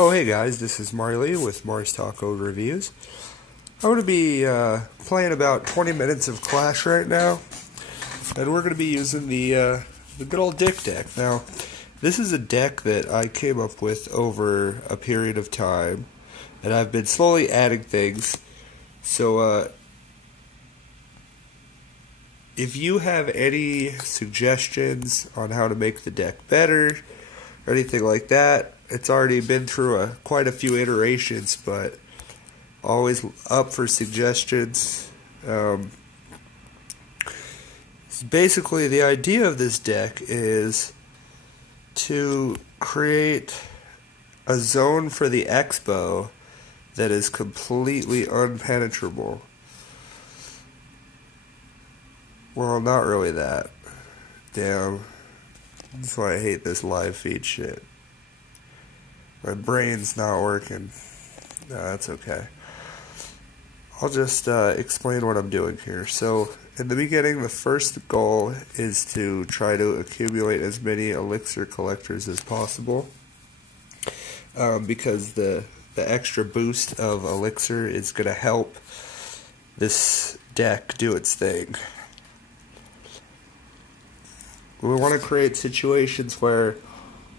Oh hey guys, this is Marley with Mars Taco Reviews. I'm going to be playing about 20 minutes of Clash right now, and we're going to be using the good old Dick deck. Now, this is a deck that I came up with over a period of time, and I've been slowly adding things. So if you have any suggestions on how to make the deck better, or anything like that, it's already been through quite a few iterations, but always up for suggestions. Basically, the idea of this deck is to create a zone for the X-Bow that is completely unpenetrable. Well, not really that. Damn. That's why I hate this live feed shit. My brain's not working. No, that's okay. I'll just explain what I'm doing here. So, in the beginning, the first goal is to try to accumulate as many elixir collectors as possible. Because the extra boost of elixir is going to help this deck do its thing. We want to create situations where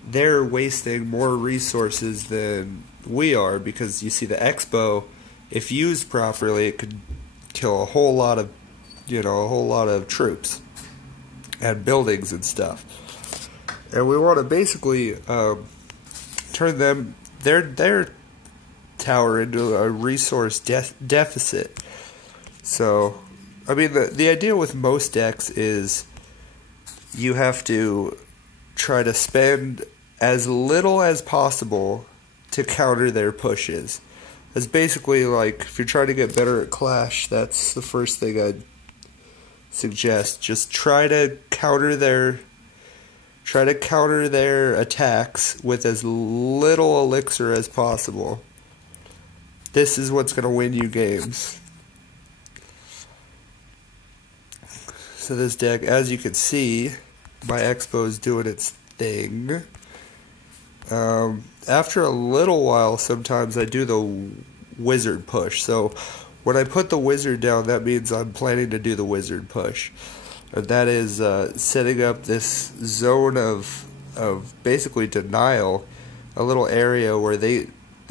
they're wasting more resources than we are, because you see the X-Bow, if used properly, it could kill a whole lot of troops and buildings and stuff. And we want to basically turn their tower into a resource deficit. So, I mean, the idea with most decks is you have to try to spend as little as possible to counter their pushes. It's basically like, if you're trying to get better at Clash, that's the first thing I'd suggest. Just try to counter their attacks with as little elixir as possible. This is what's going to win you games. So this deck, as you can see, my X-Bow is doing its thing. After a little while, sometimes I do the wizard push. So when I put the wizard down, that means I'm planning to do the wizard push. And that is setting up this zone of basically denial, a little area where they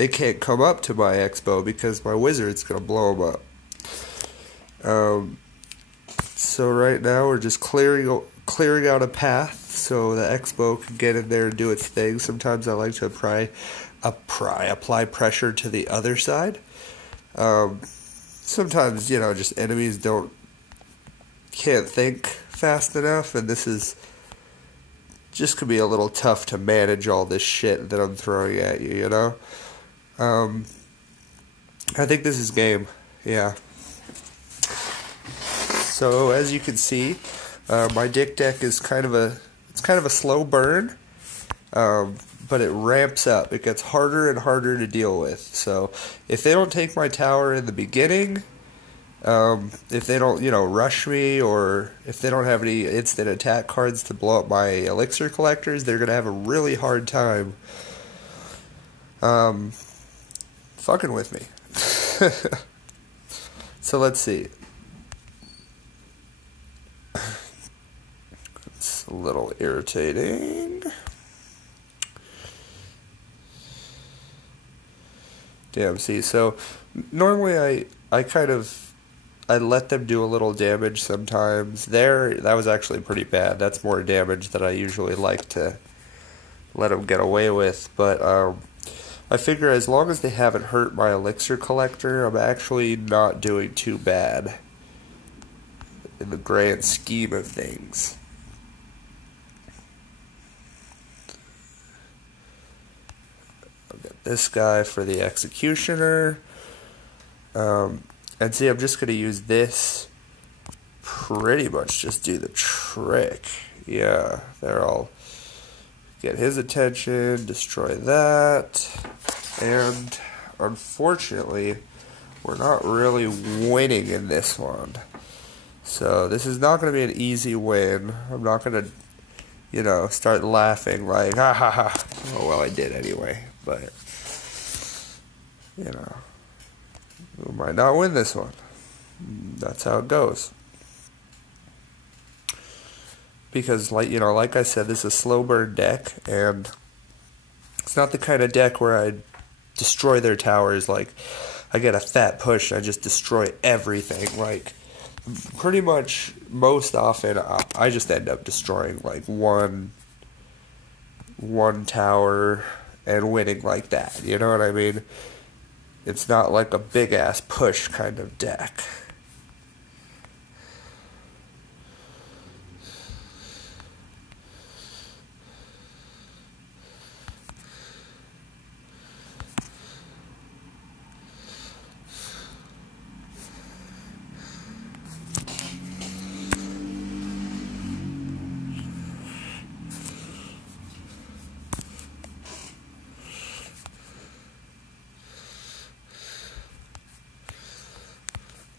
can't come up to my X-Bow because my wizard's going to blow them up. So right now we're just clearing out a path so the X-Bow can get in there and do its thing. Sometimes I like to apply pressure to the other side. Sometimes, just enemies can't think fast enough, and this is just could be a little tough to manage all this shit that I'm throwing at you, I think this is game, yeah. So as you can see, my Dick deck is kind of a slow burn, but it ramps up. It gets harder and harder to deal with. So if they don't take my tower in the beginning, if they don't rush me, or if they don't have any instant attack cards to blow up my elixir collectors, they're gonna have a really hard time fucking with me. So let's see. It's a little irritating. Damn, see, so normally I let them do a little damage sometimes. That was actually pretty bad. That's more damage than I usually like to let them get away with. But I figure as long as they haven't hurt my elixir collector, I'm actually not doing too bad in the grand scheme of things. I'll get this guy for the executioner. And see, I'm just going to use this pretty much just do the trick. Yeah, there, I'll get his attention, destroy that, and unfortunately, we're not really winning in this one. So this is not going to be an easy win. I'm not going to start laughing like, ha ha ha. Oh, well, I did anyway, but you know, we might not win this one. That's how it goes. Because, like I said, this is a slow burn deck, and it's not the kind of deck where I destroy their towers. Like, I get a fat push and I just destroy everything. Like, pretty much most often I just end up destroying like one tower and winning like that. You know what I mean? It's not like a big ass push kind of deck.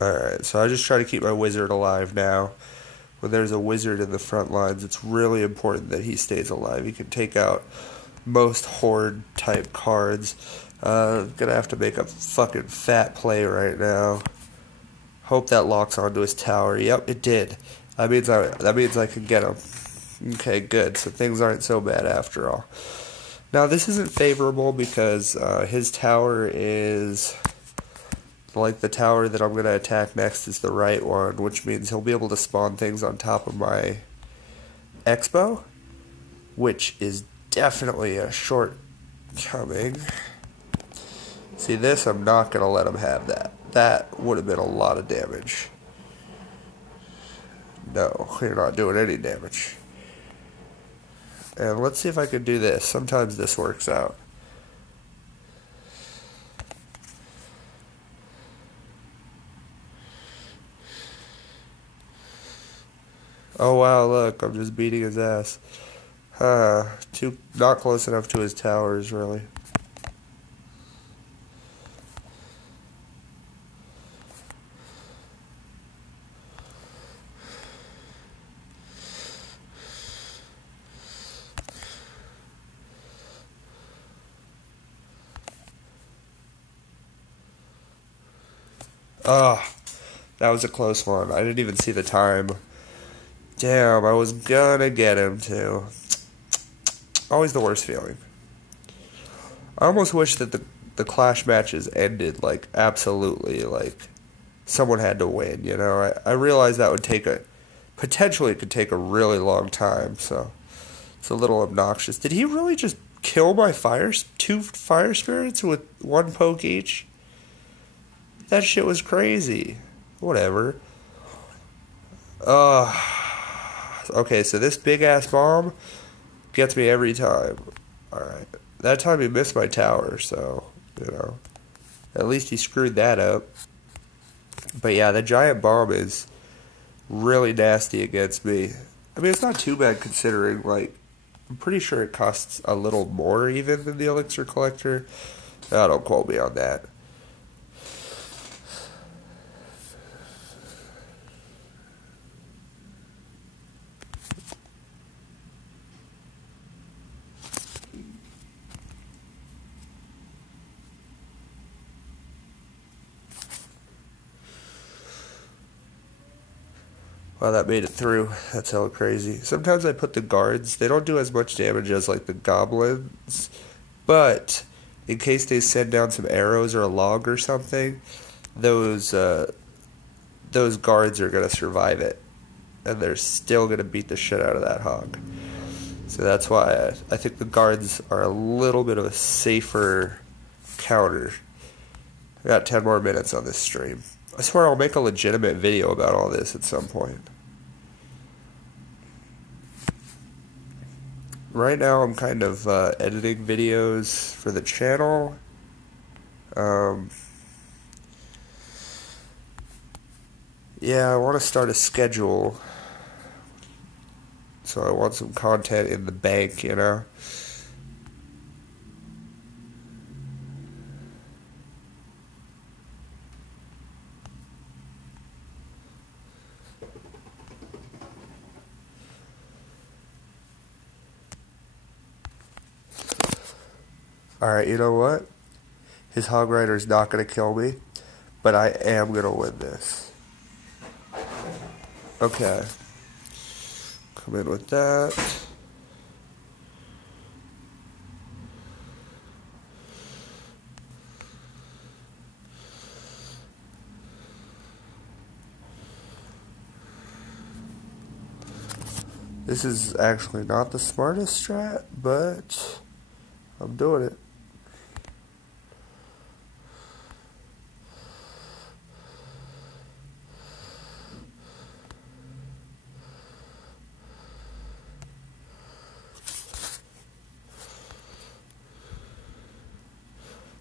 Alright, so I just try to keep my wizard alive now. When there's a wizard in the front lines, it's really important that he stays alive. He can take out most horde type cards. Gonna have to make a fucking fat play right now. Hope that locks onto his tower. Yep, it did. That means I can get him. Okay, good. So things aren't so bad after all. Now this isn't favorable because his tower is like the tower that I'm going to attack next is the right one, which means he'll be able to spawn things on top of my Expo, which is definitely a shortcoming. See, this, I'm not going to let him have that. That would have been a lot of damage. No, you're not doing any damage. And let's see if I can do this. Sometimes this works out. Oh wow, look, I'm just beating his ass. Not close enough to his towers, really. That was a close one. I didn't even see the time. Damn, I was gonna get him too. Always the worst feeling. I almost wish that the clash matches ended, like, absolutely, like, someone had to win, you know? I realize that would potentially it could take a really long time, so it's a little obnoxious. Did he really just kill my two fire spirits with one poke each? That shit was crazy. Whatever. Okay, so this big-ass bomb gets me every time. Alright. That time he missed my tower, so, you know. At least he screwed that up. But yeah, the giant bomb is really nasty against me. I mean, it's not too bad considering, like, I'm pretty sure it costs a little more even than the Elixir Collector. Oh, don't quote me on that. Wow, that made it through. That's hella crazy. Sometimes I put the guards. They don't do as much damage as, like, the goblins. But, in case they send down some arrows or a log or something, those guards are going to survive it. And they're still going to beat the shit out of that hog. So that's why I think the guards are a little bit of a safer counter. I got 10 more minutes on this stream. I swear I'll make a legitimate video about all this at some point. Right now I'm kind of editing videos for the channel. Yeah, I want to start a schedule. So I want some content in the bank, you know? Alright, you know what? His Hog Rider is not going to kill me, but I am going to win this. Okay. Come in with that. This is actually not the smartest strat, but I'm doing it.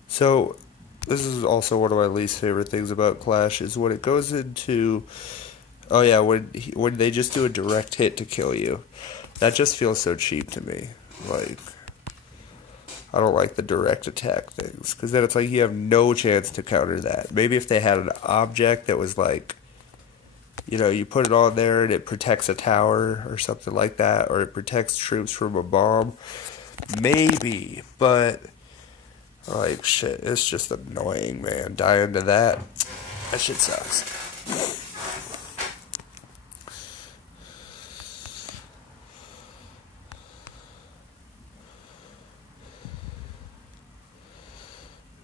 So, this is also one of my least favorite things about Clash, is when it goes into... Oh yeah, when they just do a direct hit to kill you. That just feels so cheap to me. Like, I don't like the direct attack things, because then it's like you have no chance to counter that. Maybe if they had an object that was like, you know, you put it on there and it protects a tower or something like that, or it protects troops from a bomb. Maybe, but, like, shit, it's just annoying, man. Dying to that shit sucks.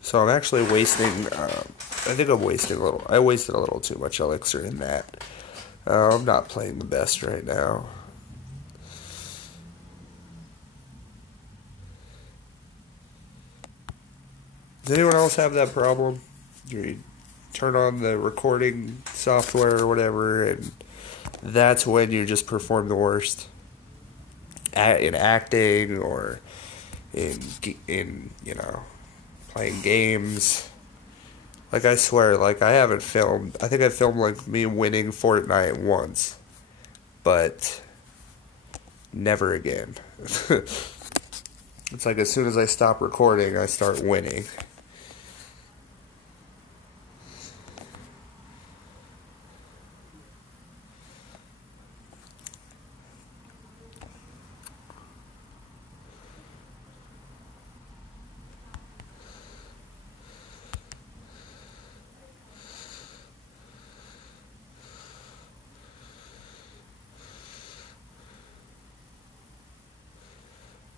So I'm actually wasting, I think I'm wasting a little, I wasted a little too much elixir in that. I'm not playing the best right now. Does anyone else have that problem? You turn on the recording software or whatever, and that's when you just perform the worst. In acting or in you know, playing games. Like, I swear, like, I haven't filmed, I think I filmed, like, me winning Fortnite once. But never again. It's like as soon as I stop recording, I start winning.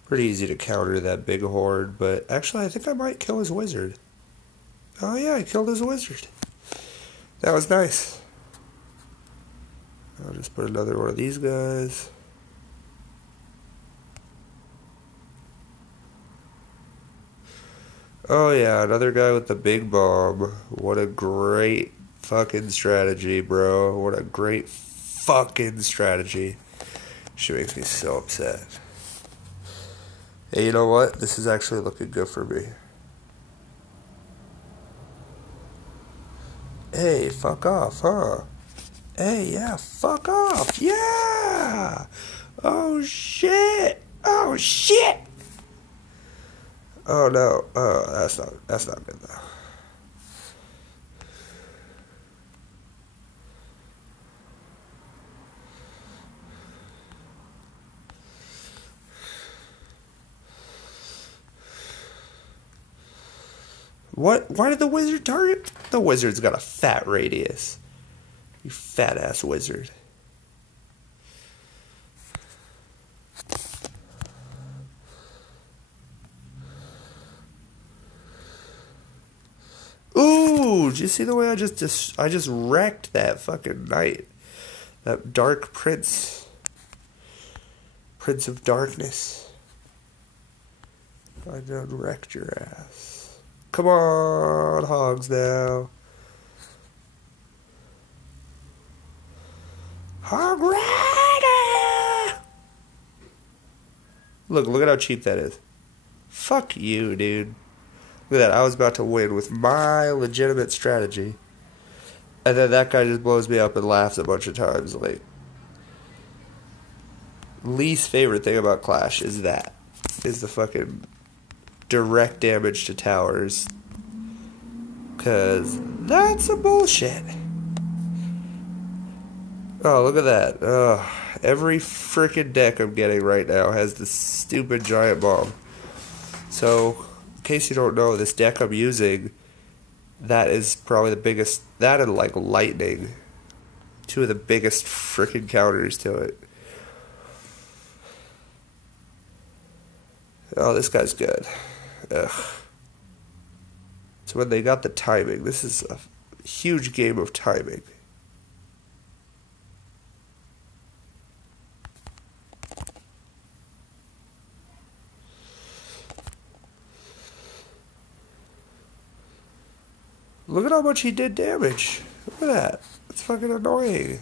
Pretty easy to counter that big horde, but actually I think I might kill his wizard. Oh yeah, I killed his wizard. That was nice. I'll just put another one of these guys. Oh yeah, another guy with the big bomb. What a great fucking strategy, bro. What a great fucking strategy. She makes me so upset. Hey, you know what? This is actually looking good for me. Hey, fuck off, huh? Hey, yeah, fuck off. Yeah! Oh, shit! Oh, shit! Oh, no. Oh, that's not good, though. What? Why did the wizard target? The wizard's got a fat radius. You fat ass wizard. Ooh, did you see the way I just wrecked that fucking knight? That dark prince. Prince of Darkness. I done wrecked your ass. Come on, hogs now. Hog Rider! Look at how cheap that is. Fuck you, dude. Look at that, I was about to win with my legitimate strategy. And then that guy just blows me up and laughs a bunch of times. Like, least favorite thing about Clash is that. Is the fucking direct damage to towers, cause that's some bullshit. Oh, look at that. Every freaking deck I'm getting right now has this stupid giant bomb. So case you don't know, this deck I'm using, that is probably the biggest, that and like lightning, two of the biggest freaking counters to it. Oh, this guy's good. Ugh. So when they got the timing, this is a huge game of timing. Look at how much he did damage. Look at that. It's fucking annoying.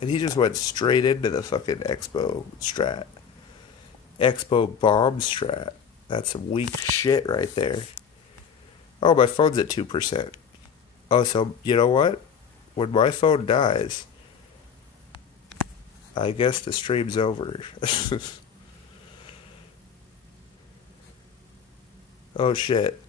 And he just went straight into the fucking Expo strat. Expo bomb strat. That's some weak shit right there. Oh, my phone's at 2%. Oh, so, you know what? When my phone dies, I guess the stream's over. Oh, shit.